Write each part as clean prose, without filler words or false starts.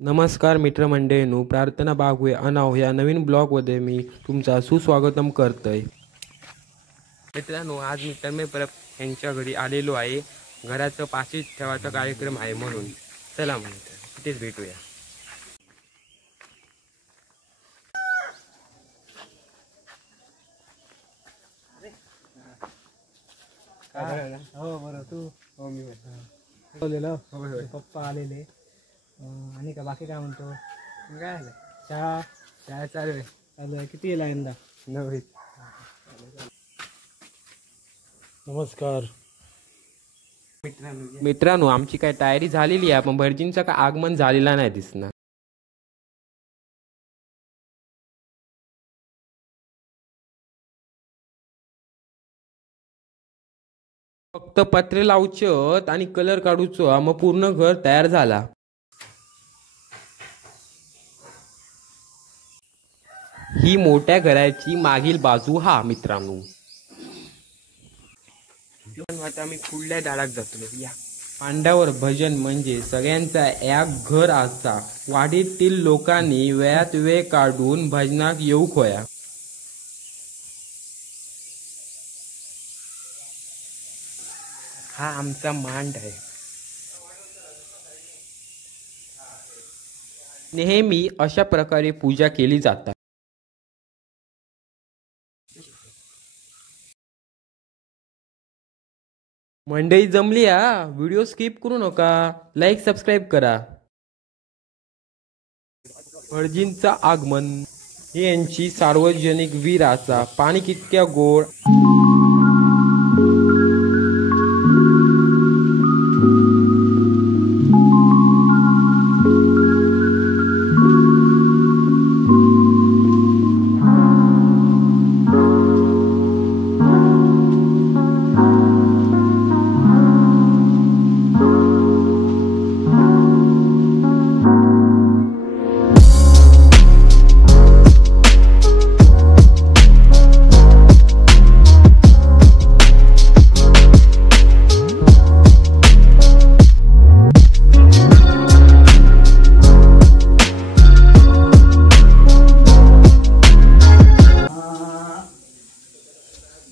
नमस्कार मित्रमंडळींनो, प्रार्थना बागवे अनाव या नवीन ब्लॉगमध्ये मी तुमचा सुस्वागतम करतोय। मित्रांनो, आज मी तन्मय परब यांच्या घरी आलेलो आहे। घराचं पाशीच ठेवायचा कार्यक्रम आहे म्हणून चला मग तिथेच भेटूया। हो बरं तू हो मी बोललेलो पप्पा आलेले आणि का बाकी काय म्हणतो काय आलं शाळा चालू आहे किती येला यंदा 9वी। नमस्कार मित्रांनो, आमची काय तयारी झालेली आहे पण भटजींचं काय आगमन झालेला नाही दिसणार। फक्त पत्रे लावचत आणि कलर काढूचो मग पूर्ण घर तयार झाला। ही मोठ्या घराची मागील बाजू हा मित्रांनो। आता आम्ही पुढल्या दारात जातो या। पांड्यावर भजन म्हणजे सगळ्यांचा एक घर असा। वाडीतील लोकांनी वेळात वेळ काढून भजनाक येऊक होया। हा आमचा मांड आहे। नेहमी अशा प्रकारे पूजा केली जातात। मंडळी जमली हा, व्हिडिओ स्किप करू नका, लाईक सबस्क्राईब करा। भटजींचा आगमन ही यांची सार्वजनिक विहीर असा। पाणी कितक्या गोड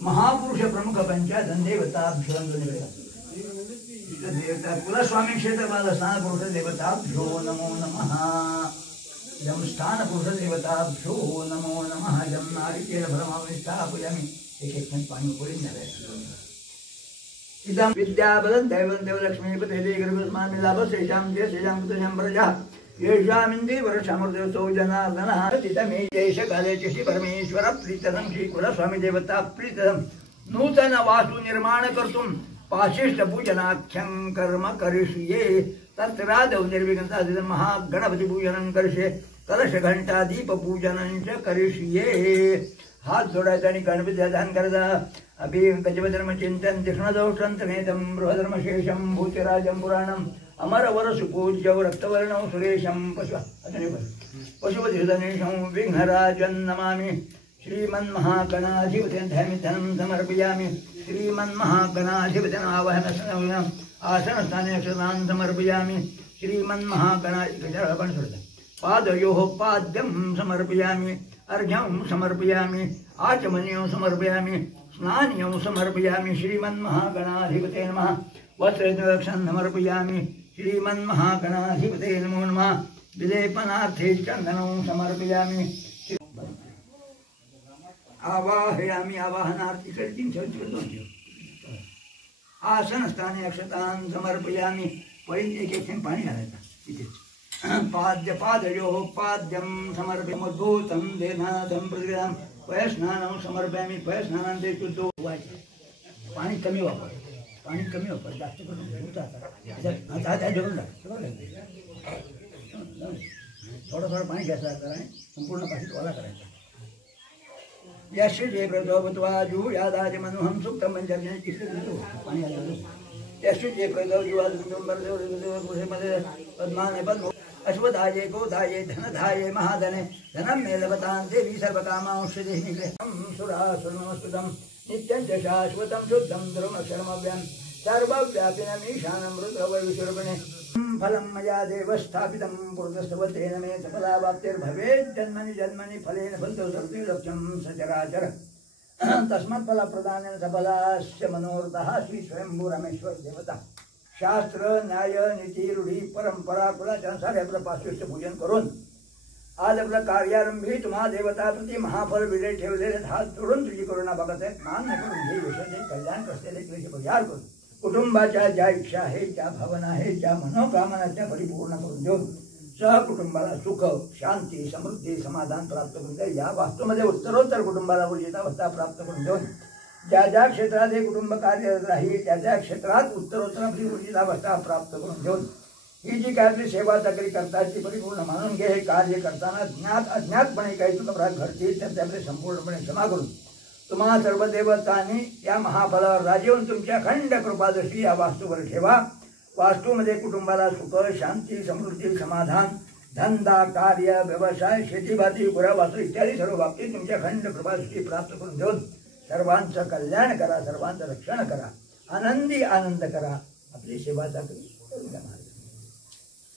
महापुरुष प्रमुख पंचायत देवताभ्यो देवता कुलस्वामी क्षेत्रपाल स्थान पुरुष देवताभ्यो नमो नमः। यम स्थान पुरुष देवताभ्यो नमो नमः। यम नारिकेल भ्रमाविष्टापयामि एक पाणी पडून झालं। इदं विद्याबलं दैवं देवलक्ष्मीपते देगर्भस्मामि लाभसेषां देशेषां कृतं प्रजा येषामिन्दे वर्षामृतसौ जनार्दनः तितमे देशकाले श्री परमेश्वर प्रीतदं श्री कुलस्वामी देवता प्रीतदं नूतन वास्तु निर्माण कर्तुं पाशिष्ट पूजनाख्यं कर्म करिष्ये। तत्रादौ निर्विघ्नता महागणपति पूजनं करिष्ये। कलश घंटा दीप पूजनं च करिष्ये। हाथ जोडायचा आणि गणपतीला ध्यान करायचा। अभि गजवधर्म चिंतन कृष्णदौषंतमेतं बृहधर्मशेषं भूतिराजं पुराणं अमर वरसुपूज्य रक्तवर्णं सुरेशं पशुपतिधनेशं विघ्नराजं नमामि। श्रीमन्महागणाधिपतिं धनं समर्पयामि। श्रीमन्महागणाधिपतिं आवाहनं आसनस्थाने अक्षतान् समर्पयामि। श्रीमन्महागणाधिपतिं पादयोः पाद्यं समर्पयामि। अर्घ्यं समर्पयामि। आचमनीयं समर्पयामि। स्नानीयं समर्पयामि। श्रीमन्महागणाधिपते नमः। वस्त्ररक्षं समर्पयामि। श्रीमन्महागणाधिपते नमो नमः। विलेपनार्थे चन्दनं समर्पयामि। आवाहयामि। आवाहनार्थी आसनस्थाने अक्षतान् समर्पयामि। पहिली एक पाणी घालायचं इथेच। पादयोः पाद्यं समर्पयामोद्धूतं देनादं प्रतिगृहं पयस्नानं समर्पयामि। पयस्नानान्ते शुद्धो पाणी कमी वापर, पाणी कमी वापर, जास्त करून थोडं थोडं पाणी घ्यायचं आणि संपूर्ण पाठी ओला करायचा। यस्य जे प्रचोदत्वा जुयादाज मनुहं सुप्तं पंचर्जन तिसरं पाणी आलं। यस्य जे प्रचोदत्वा पद्माने पद्म अश्वधाये गोधाये धनधाये महाधने धनं मे लभतां देवी सर्वकामांश्च सुरासुरनमस्कृतं नित्यं च शाश्वतं शुद्धं ध्रुवमक्षरमव्यं सर्वव्यापिनमीशानं रुद्रवैश्वरपणे फलं मया देव स्थापितं पुरुषस्तव तेन मे सफलावाप्तिर्भवेत् जन्मनि जन्मनि फलेन फलितो सर्वं लक्ष्यं सचराचर तस्मात् फलप्रदानेन सफलास्य मनोरथः श्री स्वयंभू रामेश्वर देवता शास्त्र न्याय नीती रूढी परंपरा कुलाच्या अनुसार आपलं पाचवेचं पूजन करून आज आपलं कार्यारंभी तुम्हा देवता प्रति महाफल विजय ठेवलेले हात जोडून तुझी करुणा बघत आहेत मान्य करून घे यशाचे कल्याण असलेले क्लेश परिहार करून कुटुंबाच्या ज्या इच्छा आहे ज्या भावना आहे ज्या मनोकामना त्या परिपूर्ण करून देऊन सहकुटुंबाला सुख शांती समृद्धी समाधान प्राप्त करून द्या या वास्तूमध्ये उत्तरोत्तर कुटुंबाला उर्जितावस्था प्राप्त करून देऊन ज्या ज्या क्षेत्रात हे कुटुंब कार्यरत राहील त्या त्या क्षेत्रात उत्तरोत्तर आपली उर्जितावस्था प्राप्त करून देऊन ही जी काय आपली सेवा तकरी करतात ती परिपूर्ण मानून घे हे कार्य करताना ज्ञात अज्ञातपणे काही चुका घडतील तर त्यामध्ये संपूर्णपणे क्षमा करून तुम्हा सर्व देवतांनी या महाफलावर राजीवून तुमच्या अखंड कृपादृष्टी या वास्तूवर ठेवा वास्तूमध्ये कुटुंबाला सुख शांती समृद्धी समाधान धंदा कार्य व्यवसाय शेतीभाती गुरावासू इत्यादी सर्व बाबतीत तुमच्या अखंड कृपादृष्टी प्राप्त करून देऊन सर्वांचं कल्याण करा सर्वांचं रक्षण करा आनंदी आनंद करा आपली सेवा चाकरी करून द्या महाराज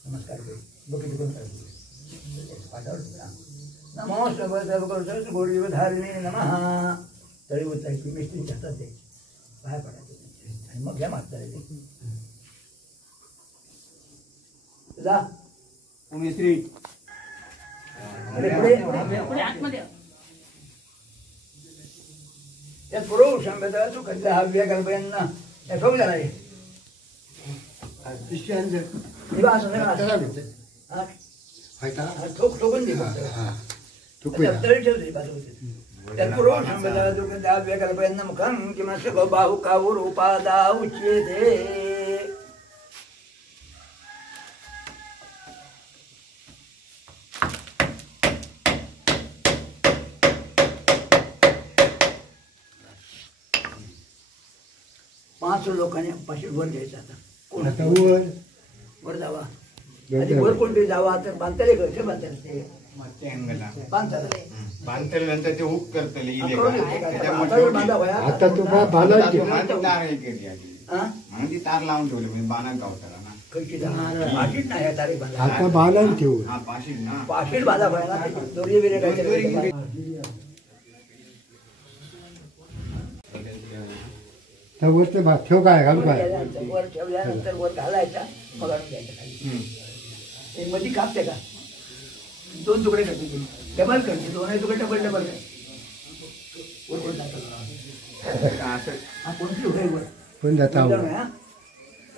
नमस्कार नमो सर्वधारिणी नमः तळी उचलायची मिस्त्रीच्या हातात द्यायची बाहेर पडायची आणि मग घ्या मागता जा मिस्त्री त्यात पुरवू शंभर तू कधी हव्या कल्पयांना ठोक झाला ठोक ठोकून दे तळी ठेवते त्यात पुरवू शंभर तू कधी हव्या कल्पयांना मुखम किंवा सगळं बाहू कावूर उपादा उच्यते पाच लोकांनी पाचशे वर घ्यायचं आता कोण वर जावा आधी वर कोणतरी जावा तर बांधताले कसे बांधताले बांधल्यानंतर ते हुक करतले आता ती तार लावून ठेवली म्हणजे बाणात गावताला ना पाशीट नाही तारीख आता बांधून ठेवू हा पाशील ना पाशीट बांधा व्हायला दोरी बिरे काय वर ते ठेव काय घालू काय वर ठेवल्यानंतर वर घालायचा मग आणून घ्यायचा खाली मध्ये कापते का दोन तुकडे करते डबल करते दोन तुकडे डबल डबल हा कोणती होईल वर पण जाता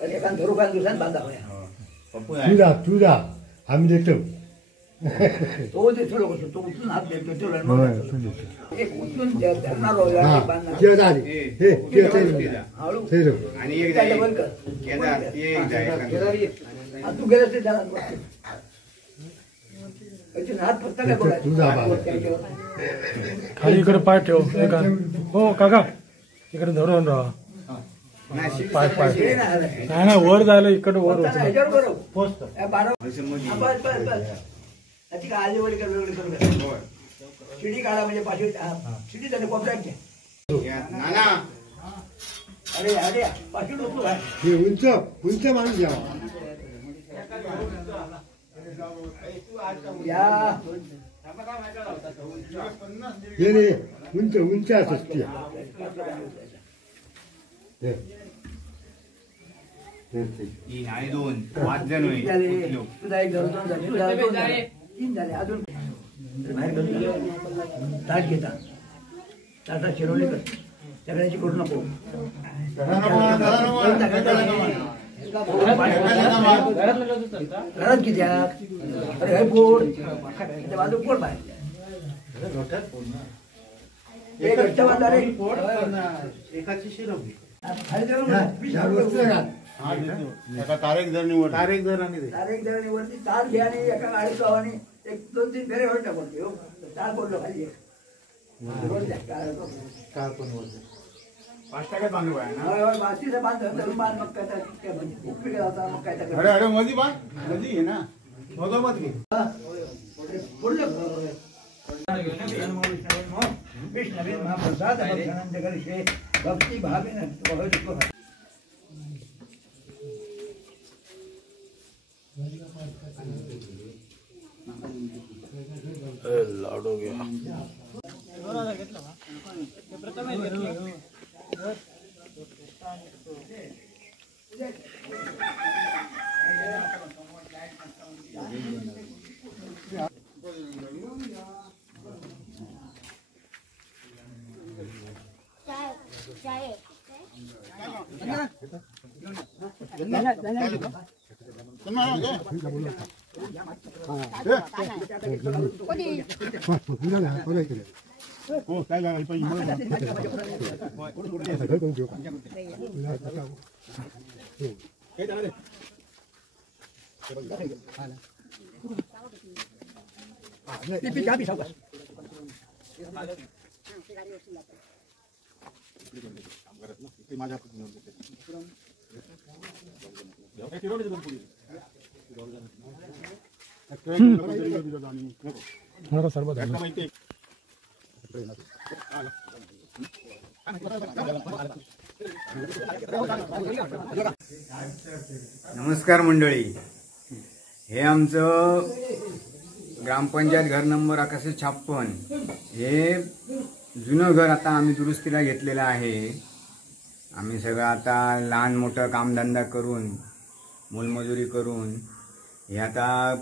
एका धरुकान दिवसात बांधा तुझा तुझा आम्ही देतो तो देतो लोक तो उचलून हात देतो एक उचलून धरणार आणि एक डबल कर तू गेलास ते झाला हात फक्त काय बोलायचं खाली इकडे पाय ठेव हो काका इकडे धरून राहा पाय पाय नाही ना वर जायला इकडे वर आलीवडी कर वेगळी करू शिडी काढा म्हणजे पाठी शिडी त्याने कोपऱ्यात घ्या अरे अरे पाठी उंच उंच माणूस घ्या उंच उंच असते आणि दोन 5 जण तुझा एक धरून झाले तीन झाले अजून ताट घेता ताटात शिरवली कर सगळ्याची करू नको घरात किती अरे हे पोट बाजू पोट बाहेर एकाची शिरवली तारेक जणांनी तार घ्या आणि एका गाडी गावाने एक 2-3 फेरे वर टाकते तार पडलो खाली 5 टाक्यात बांधू आहे ना बाकीचं बांधलं बांध मग काय उपयोग होता मग काय अरे मधी बांध मधी आहे ना मधोमध घे विष्णवी महाप्रसाद भक्ती भावेन घेतलं का ते प्रथमेश घेतलं. नमस्कार मंडळी, हे आमचं ग्रामपंचायत घर नंबर 1156. हे जुनं घर आता आम्ही दुरुस्तीला घेतलेलं आहे. आम्ही सगळं आता लहान मोठं कामधंदा करून मोलमजुरी करून हे आता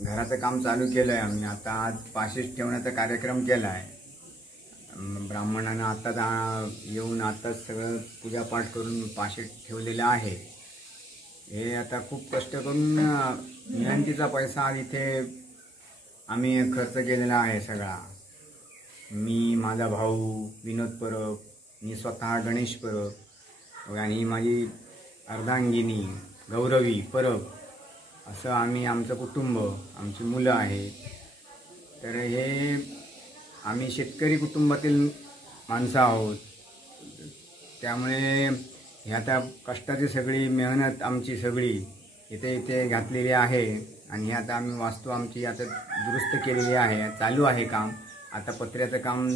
घराचं काम चालू केलं आहे. आम्ही आता आज पाशीष ठेवण्याचा कार्यक्रम केला आहे. ब्राह्मणांना आत्ताच येऊन आत्ताच सगळं पूजापाठ करून पाशीष ठेवलेलं आहे. हे आता खूप कष्ट करून मेहनतीचा पैसा आज इथे आम्ही खर्च केलेला आहे सगळा. मी, माझा भाऊ विनोद परब, मी स्वतः गणेश परब आणि माझी अर्धांगिनी गौरवी परब, असं आम्ही आमचं कुटुंब, आमची मुलं आहेत. तर हे आम्ही शेतकरी कुटुंबातील माणसं आहोत. त्यामुळे हे आता कष्टाची सगळी मेहनत आमची सगळी इथे घातलेली आहे. आणि हे आता आम्ही वास्तू आमची आता दुरुस्त केलेली आहे. चालू आहे काम. आता पत्र्याचं काम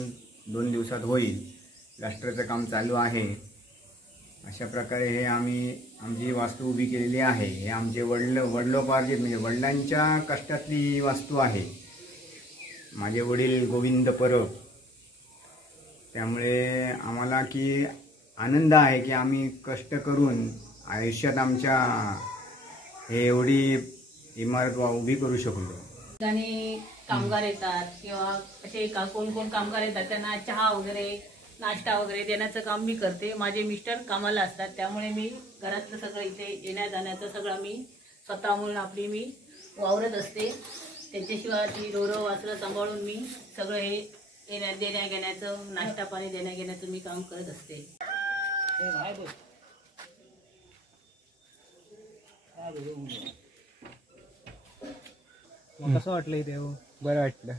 2 दिवसात होईल. प्लास्टरचं काम चालू आहे. अशा प्रकारे हे आम्ही आमची वास्तू उभी केलेली आहे. हे आमचे वडिलोपार्जित म्हणजे वडिलांच्या कष्टातली ही वास्तू आहे. माझे वडील गोविंद परब. त्यामुळे आम्हाला की आनंद आहे की आम्ही कष्ट करून आयुष्यात आमच्या हे एवढी इमारत उभी करू शकलो. आणि कामगार येतात किंवा असे कोण कोण कामगार येतात त्यांना चहा वगैरे नाश्ता वगैरे देण्याचं काम मी करते. माझे मिस्टर कामाला असतात, त्यामुळे मी घरातलं सगळं इथे येण्या जाण्याचं सगळं मी स्वतः म्हणून आपली मी वावरत असते. त्याच्याशिवाय ती ढोरं वासरं सांभाळून मी सगळं हे देण्या घेण्याचं नाश्ता पाणी देण्या घेण्याचं मी काम करत असते. कसं वाटलं इथे? बरं वाटलं.